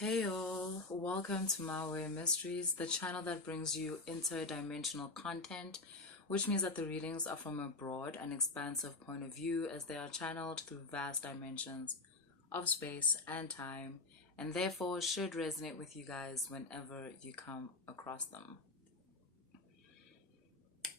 Hey all, welcome to My Way Mysteries, the channel that brings you interdimensional content, which means that the readings are from a broad and expansive point of view as they are channeled through vast dimensions of space and time, and therefore should resonate with you guys whenever you come across them.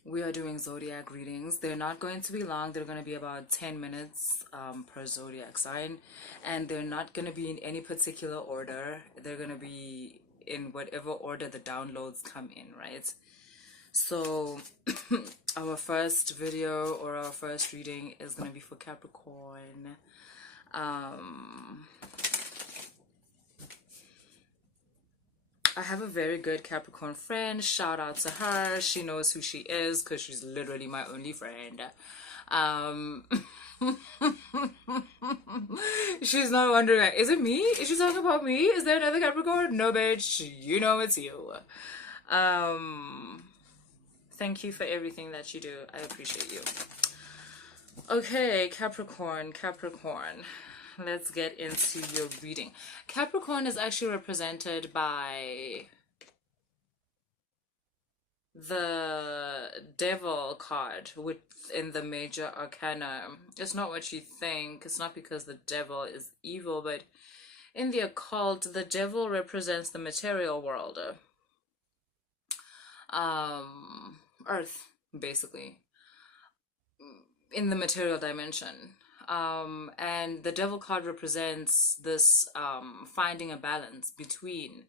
We are doing zodiac readings. They're not going to be long. They're going to be about 10 minutes per zodiac sign, and they're not going to be in any particular order. They're going to be in whatever order the downloads come in, right? So our first video or our first reading is going to be for Capricorn. I have a very good Capricorn friend. Shout out to her. She knows who she is because she's literally my only friend. She's not wondering, like, is it me? Is she talking about me? Is there another Capricorn? No, bitch. You know it's you. Thank you for everything that you do. I appreciate you. Okay, Capricorn. Let's get into your reading. Capricorn is actually represented by the Devil card within the major arcana. It's not what you think. It's not because the devil is evil, but in the occult, the devil represents the material world. Earth, basically, in the material dimension. And the devil card represents this finding a balance between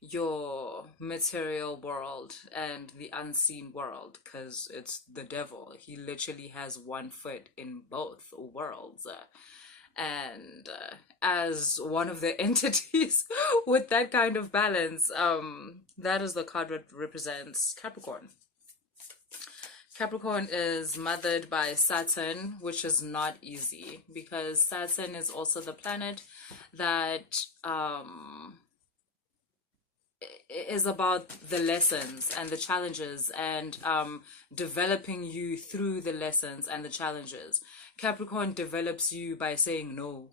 your material world and the unseen world, because it's the devil. He literally has one foot in both worlds. And as one of the entities with that kind of balance, that is the card that represents Capricorn. Capricorn is mothered by Saturn, which is not easy because Saturn is also the planet that is about the lessons and the challenges and developing you through the lessons and the challenges. Capricorn develops you by saying no.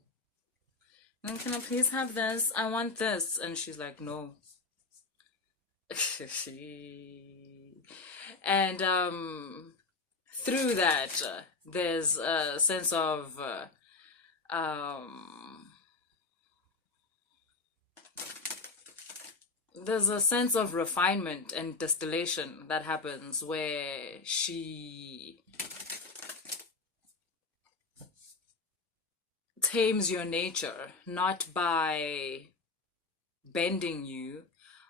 And can I please have this? I want this. And she's like, no. And through that, there's a sense of refinement and distillation that happens where she tames your nature, not by bending you,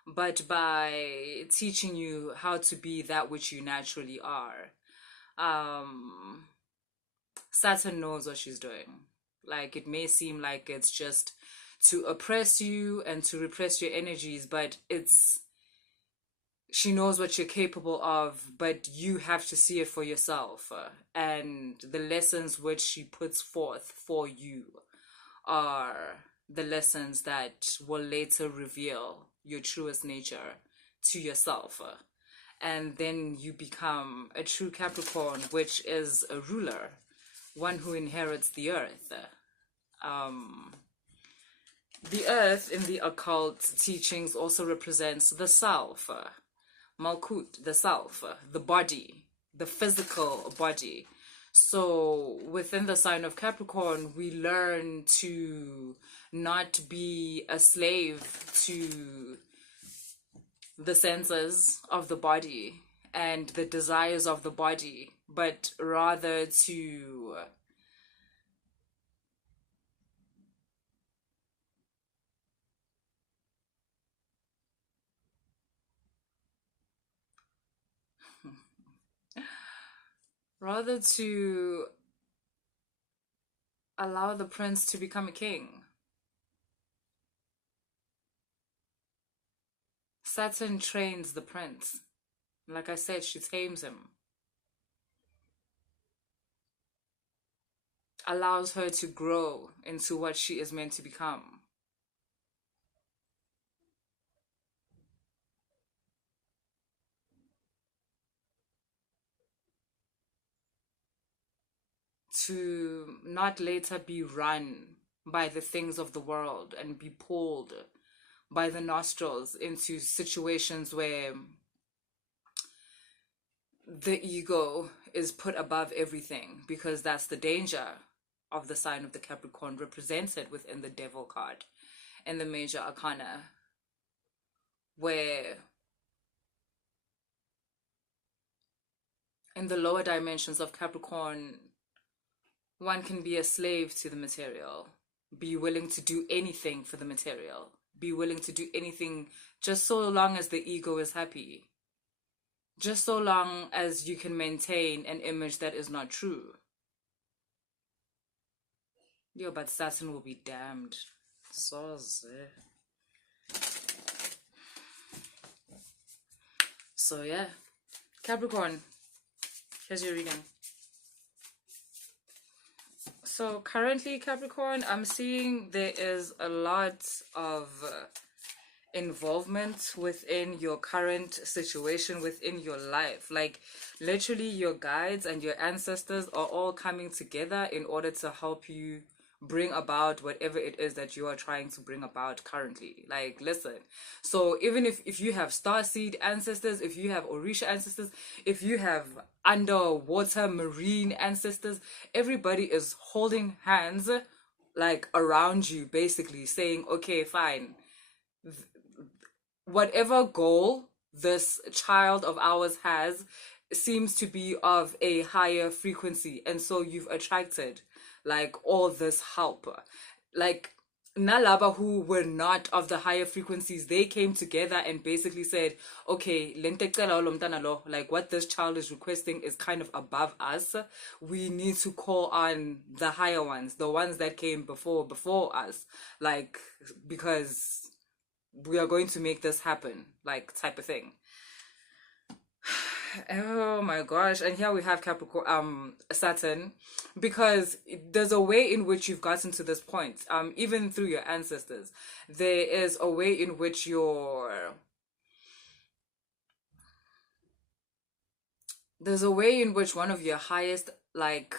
but by teaching you how to be that which you naturally are. Saturn knows what she's doing. Like, it may seem like it's just to oppress you and to repress your energies, but she knows what you're capable of, but you have to see it for yourself. And the lessons which she puts forth for you are the lessons that will later reveal your truest nature to yourself. And then you become a true Capricorn, which is a ruler, one who inherits the earth. The earth in the occult teachings also represents the self, Malkut, the self, the body, the physical body. So within the sign of Capricorn, we learn to not be a slave to the senses of the body and the desires of the body, but rather to allow the prince to become a king. Saturn trains the prince. Like I said, she tames him. Allows her to grow into what she is meant to become. To not later be run by the things of the world and be pulled by the nostrils into situations where the ego is put above everything, because that's the danger of the sign of the Capricorn, represented within the Devil card and the Major Arcana, where in the lower dimensions of Capricorn, one can be a slave to the material, be willing to do anything for the material, be willing to do anything just so long as the ego is happy, just so long as you can maintain an image that is not true. Yo, but Saturn will be damned. So yeah, Capricorn, here's your reading. So currently, Capricorn, I'm seeing there is a lot of involvement within your current situation, within your life. Like, literally, your guides and your ancestors are all coming together in order to help you bring about whatever it is that you are trying to bring about currently. Like, listen, so even if you have starseed ancestors, if you have Orisha ancestors, if you have underwater marine ancestors, everybody is holding hands like around you, basically saying, okay, fine, whatever goal this child of ours has seems to be of a higher frequency, and so you've attracted like all this help. Like, nalaba who were not of the higher frequencies, they came together and basically said, okay, like what this child is requesting is kind of above us. We need to call on the higher ones, the ones that came before us, like, because we are going to make this happen, like, type of thing. Oh my gosh. And here we have Capricorn, Saturn, because there's a way in which you've gotten to this point, even through your ancestors. There is a way in which there's a way in which one of your highest, like,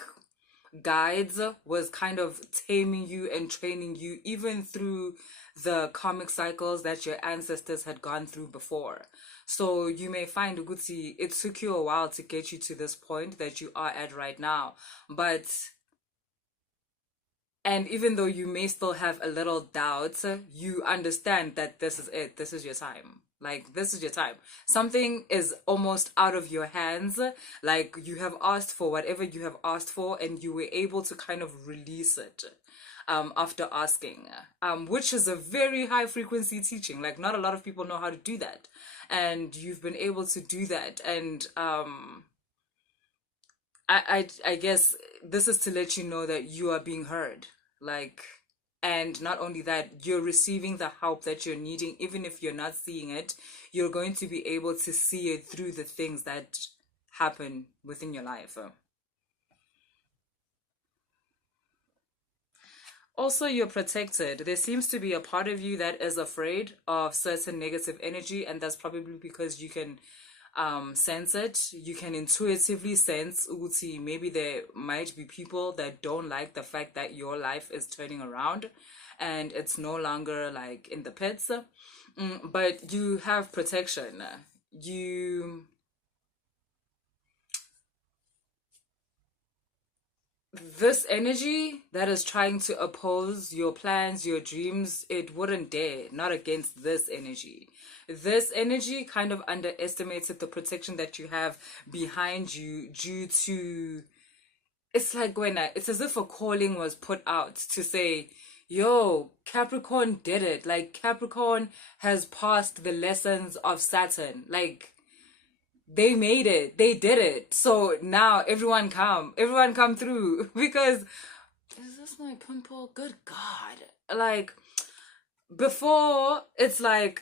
guides was kind of taming you and training you, even through the karmic cycles that your ancestors had gone through before. So you may find, Uguti, it took you a while to get you to this point that you are at right now. And even though you may still have a little doubt, you understand that this is it. This is your time. Like, this is your time. Something is almost out of your hands. Like, you have asked for whatever you have asked for, and you were able to kind of release it after asking, which is a very high frequency teaching. Like, not a lot of people know how to do that, and you've been able to do that. And I guess this is to let you know that you are being heard. Like, and not only that, you're receiving the help that you're needing. Even if you're not seeing it, you're going to be able to see it through the things that happen within your life. Also, you're protected. There seems to be a part of you that is afraid of certain negative energy, and that's probably because you can sense it. You can intuitively sense, Uguti, maybe there might be people that don't like the fact that your life is turning around and it's no longer like in the pits. But you have protection. This energy that is trying to oppose your plans, your dreams, it wouldn't dare, not against this energy. This energy kind of underestimated the protection that you have behind you due to, it's like it's as if a calling was put out to say, yo, Capricorn did it. Like, Capricorn has passed the lessons of Saturn. Like, they made it, they did it. So now everyone come through. Because, is this my pimple? Good God. Like, before, it's like,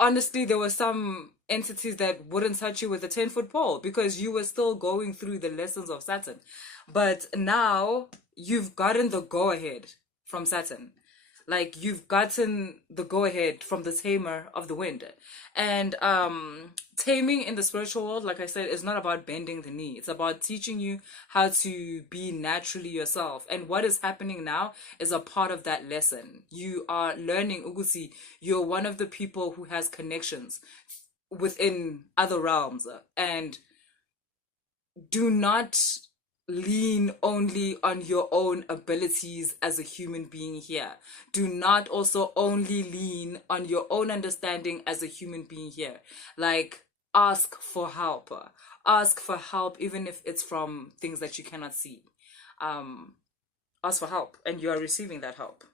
honestly, there were some entities that wouldn't touch you with a 10-foot pole because you were still going through the lessons of Saturn. But now you've gotten the go ahead from Saturn. Like you've gotten the go ahead from the tamer of the wind. And taming in the spiritual world, like I said, is not about bending the knee. It's about teaching you how to be naturally yourself. And what is happening now is a part of that lesson. You are learning, Ugusi, you're one of the people who has connections within other realms. And do not lean only on your own abilities as a human being here. Do not also only lean on your own understanding as a human being here. Like, ask for help. Ask for help, even if it's from things that you cannot see. Ask for help, and you are receiving that help.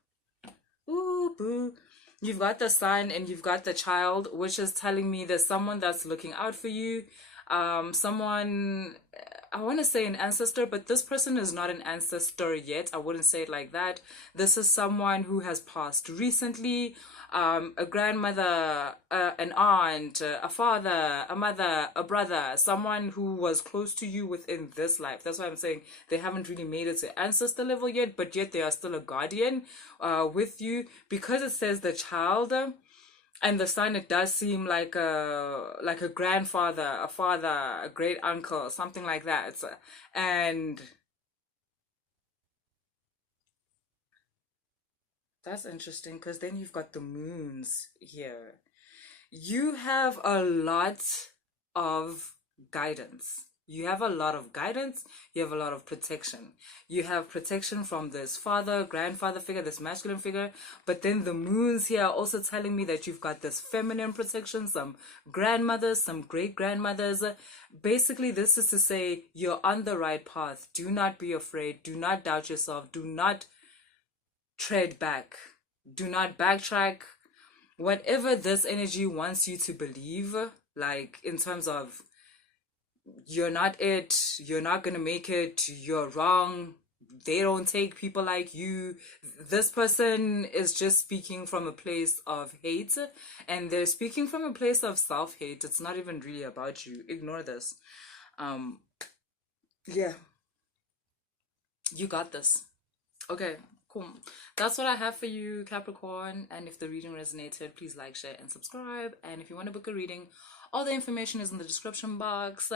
Ooh, boo. You've got the son and you've got the child, which is telling me there's someone that's looking out for you. Someone, I want to say an ancestor, but this person is not an ancestor yet. I wouldn't say it like that. This is someone who has passed recently. A grandmother, an aunt, a father, a mother, a brother, someone who was close to you within this life. That's why I'm saying they haven't really made it to ancestor level yet, but yet they are still a guardian with you, because it says the child and the son. It does seem like a grandfather, a father, a great uncle, something like that. And that's interesting, because then you've got the moons here. You have a lot of guidance. You have a lot of guidance. You have a lot of protection. You have protection from this father, grandfather figure, this masculine figure. But then the moons here are also telling me that you've got this feminine protection, some grandmothers, some great grandmothers. Basically, this is to say you're on the right path. Do not be afraid. Do not doubt yourself. Do not tread back. Do not backtrack. Whatever this energy wants you to believe, like in terms of you're not it, you're not gonna make it, you're wrong, they don't take people like you, this person is just speaking from a place of hate, and they're speaking from a place of self-hate. It's not even really about you. Ignore this. Yeah, you got this. Okay, cool. That's what I have for you, Capricorn. And if the reading resonated, please like, share, and subscribe. And if you want to book a reading, all the information is in the description box.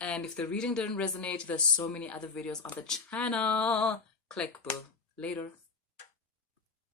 And if the reading didn't resonate, there's so many other videos on the channel. Click, boo. Later.